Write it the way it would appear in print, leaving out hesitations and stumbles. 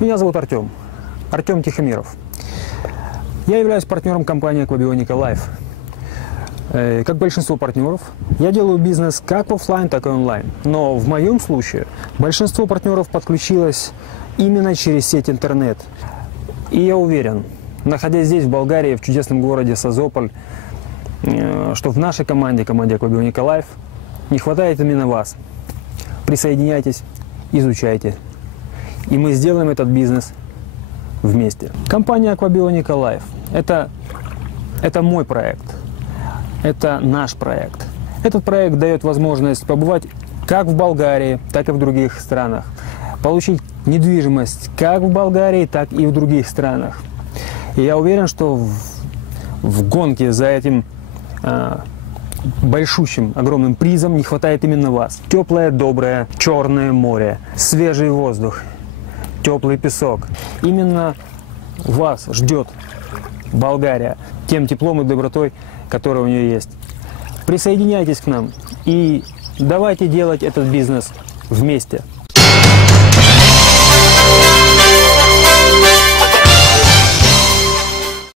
Меня зовут Артем. Артем Тихомиров. Я являюсь партнером компании Aquabionica Life. Как большинство партнеров, я делаю бизнес как офлайн, так и онлайн. Но в моем случае большинство партнеров подключилось именно через сеть интернет. И я уверен, находясь здесь, в Болгарии, в чудесном городе Созополь, что в нашей команде Aquabionica Life, не хватает именно вас. Присоединяйтесь, изучайте. И мы сделаем этот бизнес вместе. Компания Aquabionica Life – это мой проект. Это наш проект. Этот проект дает возможность побывать как в Болгарии, так и в других странах. Получить недвижимость как в Болгарии, так и в других странах. И я уверен, что в гонке за этим большущим, огромным призом не хватает именно вас. Теплое, доброе, черное море, свежий воздух, теплый песок. Именно вас ждет Болгария тем теплом и добротой, которая у нее есть. Присоединяйтесь к нам и давайте делать этот бизнес вместе.